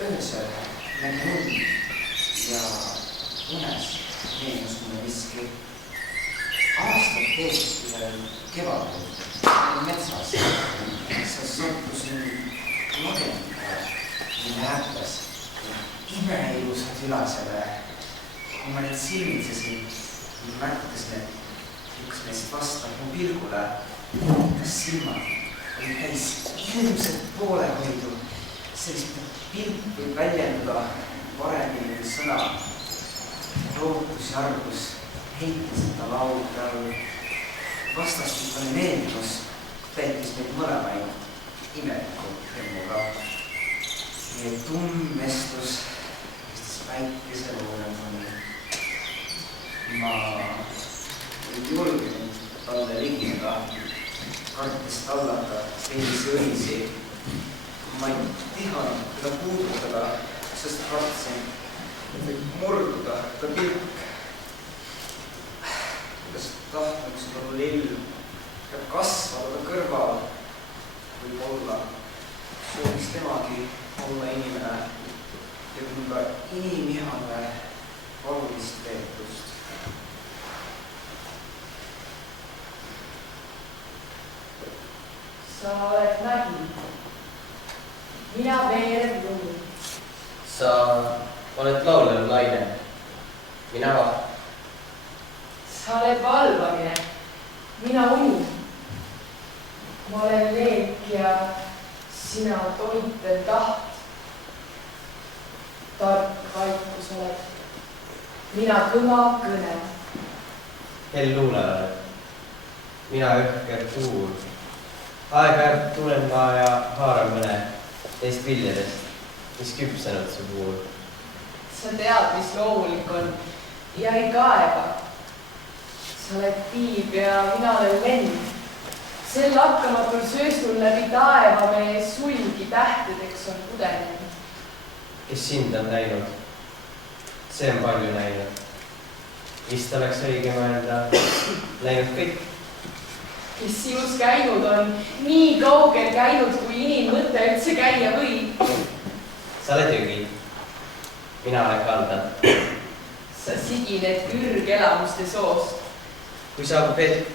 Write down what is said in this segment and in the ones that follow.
öösel nägin undi ja unes meenus mulle miski. Aastad teekski veel kevadel metsas, sa sattusin lagendaga mille äärtes imeilusad ülasele. Kui ma neid silmitsesin, märkasin, et üks neist vastab mu pilgule. Kas silmad oli täis ilmselt poolehoidu. Sellist pilt võib väljendada paremini kui sõna. Lootus ja argus heitiseta laulde all. Vastastikune meeldus täitis meid mõlemaid imelikult hemmuga. Meie tummestus kestis päikeselooremani. Ma ei julgenud talle ligineda, kartes tallata teisi õisi. Ma ei tihanud teda puudutada, sest kartsin, et võib murduda ta pilk. Kuidas tahtnuks olla lill ja kasvada ta kõrval. Võib-olla sooviks temagi olla inimene ja tunda inimihale valulist veetust. Sa oled mägi, mina veerev lumi. Sa oled laulev naine, mina vaht. Sa oled valvamine, mina uni. Ma olen leek ja sina toitel taht. Tark vaikus oled, mina kõma kõne. Hell luule oled, mina õhker tuul. Aeg-ajalt tulen ma ja haaran mõne teist viljadest, mis küpsenud su puhul. Sa tead, mis loomulik on ja ei kaeba. Sa oled tiib ja mina olen lend. Sel hakkamatul sööstul läbi taeva me sulgi tähtedeks on pudenenud. Kes sind on näinud, see on palju näinud. Vist oleks õige mõelda, läinud kõik. Kes sinus käinud on, nii kaugel käinud, kui inimmõte üldse käia võib. Sa oled jõgi, mina olen kaldan. Sa sigined ürgelamuste soost. Kui saabub hetk,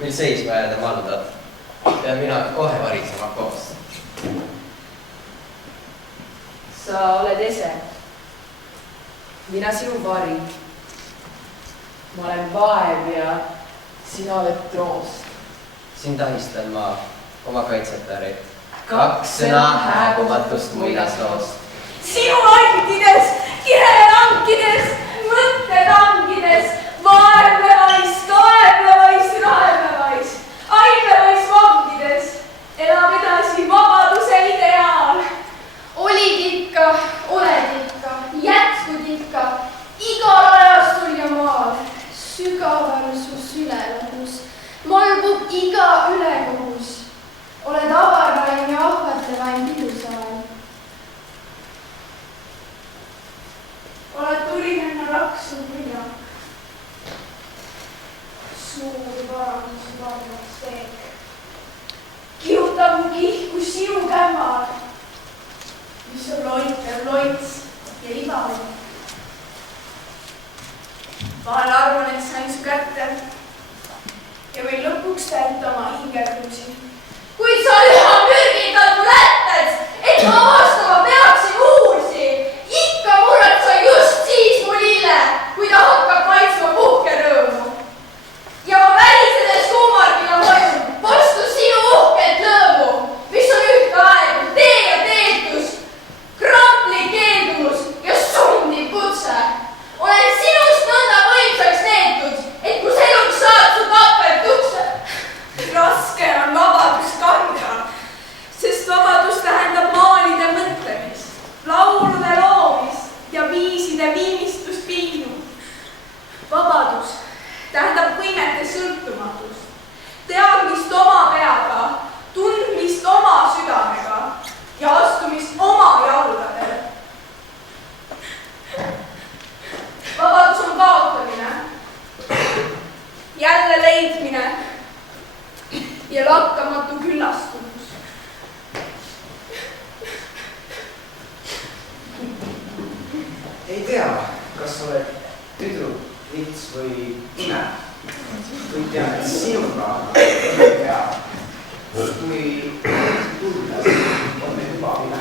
mil seisma jääda maldad, pean mina kohe varisema koos. Sa oled ese, mina sinu vari. Ma olen vaev ja sina oled troost. Siin tahistan ma oma kaitsetari. Kaks sõna hääbumatust muinasloost. Sinu antides, kirelankides, mõttetangides, vaevlevais, kaevlevais, raevlevais, ainlevais vangides elab edasi vabaduse ideaal. Olid ikka, oled ikka, jätkud ikka, igal ajastul ja maal. Sügaval su sülelugus, malbub iga ülekogus. Oled avaraim ja ahvatlevaim pidusaal. Oled tulihenna raksu põlak. Suur varamus varjaks teek. Kihutab mu kihku sinu kämmal, mis on loitev loits ja igavene. Vahel arvan, et sain su kätte ja võin lõpuks täita oma hingekruusi. Kuid sa üha mürgitad mu lätted, et ma avastama peaksin uusi. Ikka murrad sa just siis mu lille, kui ta hakkab maitsma puhkerõõmu. Ja ma välisedes kummargina hoiun vastu sinu uhket lõõmu, mis on ühtaegu tee ja teetus, kramplik keeldumus ja sundiv kutse. Olen sinust nõnda võimsaks neetud, et kus eluks saad su tappertukse. Raske on vabadust kanda, sest vabadus tähendab maalida mõnda. ei tea, kas oled tüdruk, vits või ime. Kuid tean, et sinuga ei tea. Kui tulles on meil juba pime.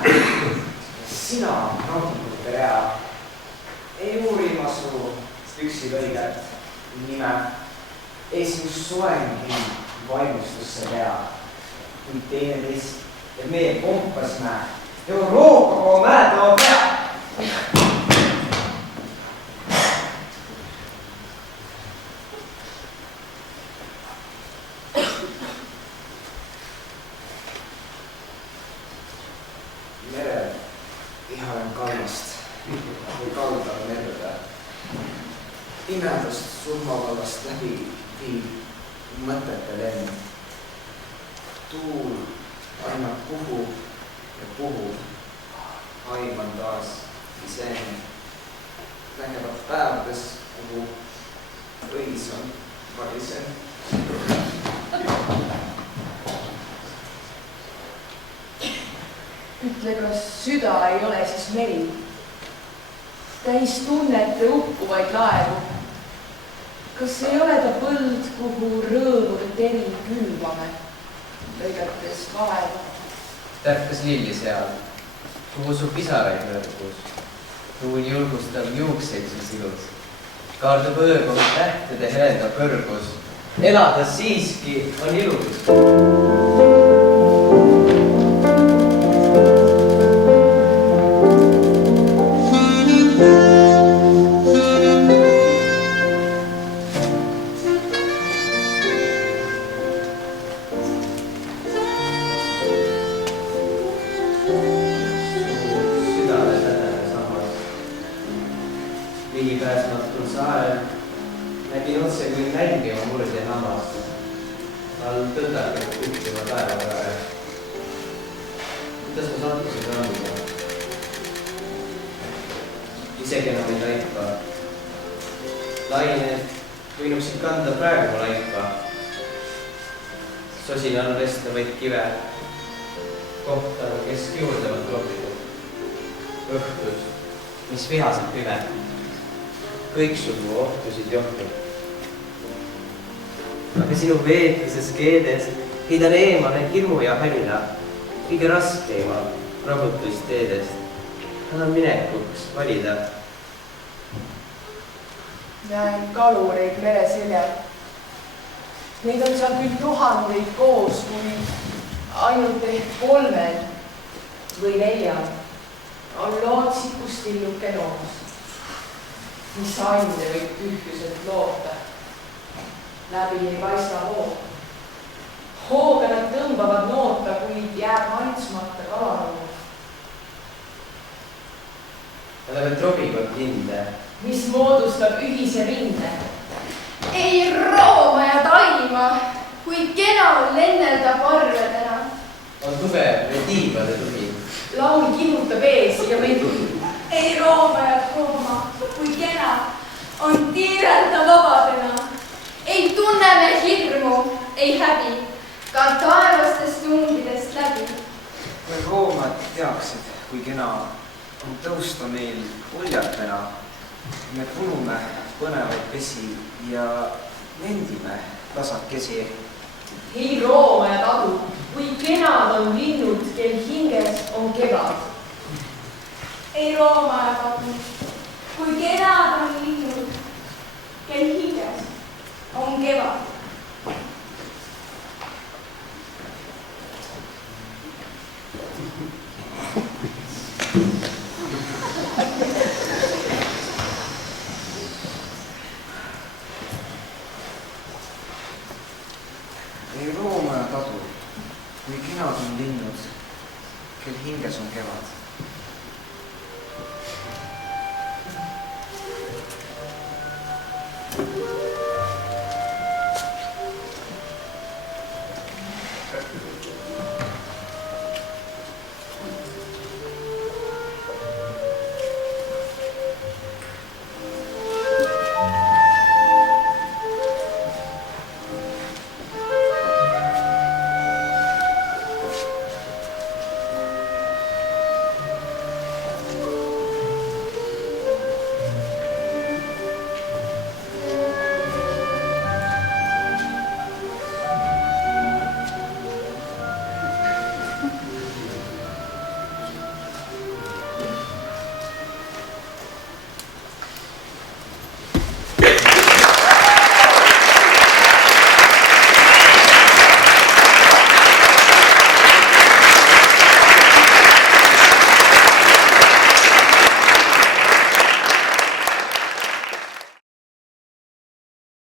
Sina naudingute rea. Ei uuri ma su püksi lõiget nime. Ei sinu soengi vaimustusse tea. Kui teineteist ja meie kompasime Euroopa mäedama pea. Merel ihalen kallast või kaldal merde. Pimedast surmavallast läbi viib mõtete lend. Tuul aina puhub ja puhub. Aiman taas iseend. Nägevad päevades, kuhu õis on varisen. Ütle, kas süda ei ole siis meri, täis tunnete uppuvaid laevu. Kas ei ole ta põld, kuhu rõõmude teri külvame, lõigates vaevu? Tärkas lilli seal, kuhu su pisaraid nõrgus. Tuul julgustab juukseid su silus. Kaardub õõgum tähtede helendav kõrgus. Elada siiski on ilus. Ligipääsmatul saarel nägin otse kui nälgima murdi hamast. All tõtardab kuhtiva päevakaare. Kuidas ma sattusin randa? Isegi enam ei taipa. Lained võinuksid kanda praegu laipa. Sosin all vestlevaid kive. Kohta, kes juurdavad kloppinud. Õhtus, mis vihased pime. Kõiksugu ohtusid johtud. Aga sinu veetlises keedes heidan eemale hirmu ja hälila. Kõige raskeima rahutusteedest. Annan minekuks valida. Näen kalureid mere seljal. Neid on seal küll tuhandeid koos, kui ainult ehk 3 või 4 on lootsikust illuke noos. Mis ande võib tühjuselt loota, läbi ei paista hoog. Hooga nad tõmbavad noota, kuid jääb maitsmata kalaruum. Nad oled robikond linde. Mis moodustab ühise rinde. Ei rooma ja taima, kui kena lennelda parvedena. On tugev või tiibade tugi. Laul kihutab ees ja meid juhib. Ei rooma ja tooma, kui kena on tiirelda vabadena. Ei tunne me hirmu, ei häbi, ka taevastest tungidest läbi. Kui roomad teaksid, kui kena on tõusta meil uljatena, me punume põnevaid pesi ja lendime tasakesi. Ei rooma ja tadu, kui kenad on linnud, kel hinges on kevad. Ei rooma ja tadu, kui kenad on linnud, kel hinges on kevad.